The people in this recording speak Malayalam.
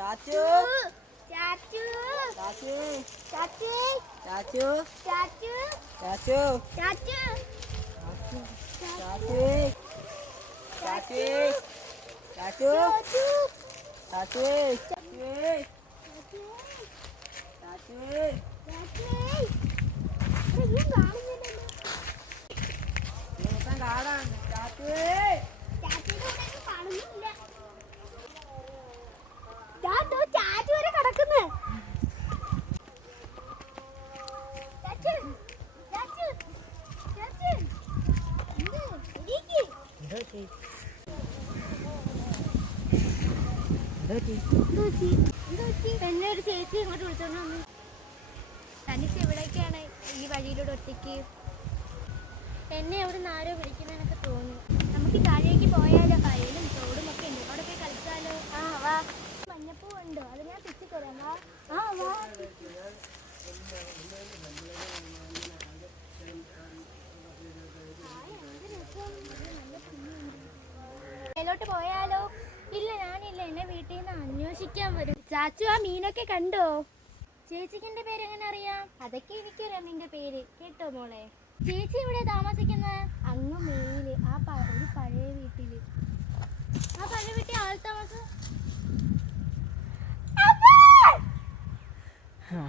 ചാച്ചു ചാച്ചു ചാച്ചു ചാച്ചു ചാച്ചു ചാച്ചു ചാച്ചു ചാച്ചു ചാച്ചു ചാച്ചു ചാച്ചു ചാച്ചു ചാച്ചു നോക്കാൻ കാടാണ് ചാച്ചു ചാച്ചു വരെ കിടക്കുന്നു ചാച്ചു ചാച്ചു ചാച്ചു എന്ത് ഇരിക്ക്. എന്നെ ഒരു ചേച്ചി ഇങ്ങോട്ട് വിളിച്ചോണ്ട് വന്നു തനിക്ക് എവിടേക്കാണ് ഈ വഴിയിലൂടെ ഒറ്റയ്ക്ക് എന്നെ അവിടെ നിന്ന് ആരോ വിളിക്കുന്നതിനൊക്കെ തോന്നുന്നു നമുക്ക് താഴേക്ക് പോയാലോ മേലോട്ട് പോയാലോ? ഇല്ല ഞാനില്ല. എന്നെ വീട്ടിൽ നിന്ന് അന്വേഷിക്കാൻ വരും. ചാച്ചു ആ മീനൊക്കെ കണ്ടോ? ചേച്ചിക്കിന്റെ പേര് എങ്ങനെ അറിയാം? അതൊക്കെ എനിക്കറിയാം നിന്റെ പേര്. കേട്ടോ മോളെ? ചേച്ചി ഇവിടെ താമസിക്കുന്ന? അങ്ങ് മേൽ ആ പഴയ പഴയ വീട്ടിൽ. ആ പഴയ വീട്ടിൽ ആൾ താമസം ആ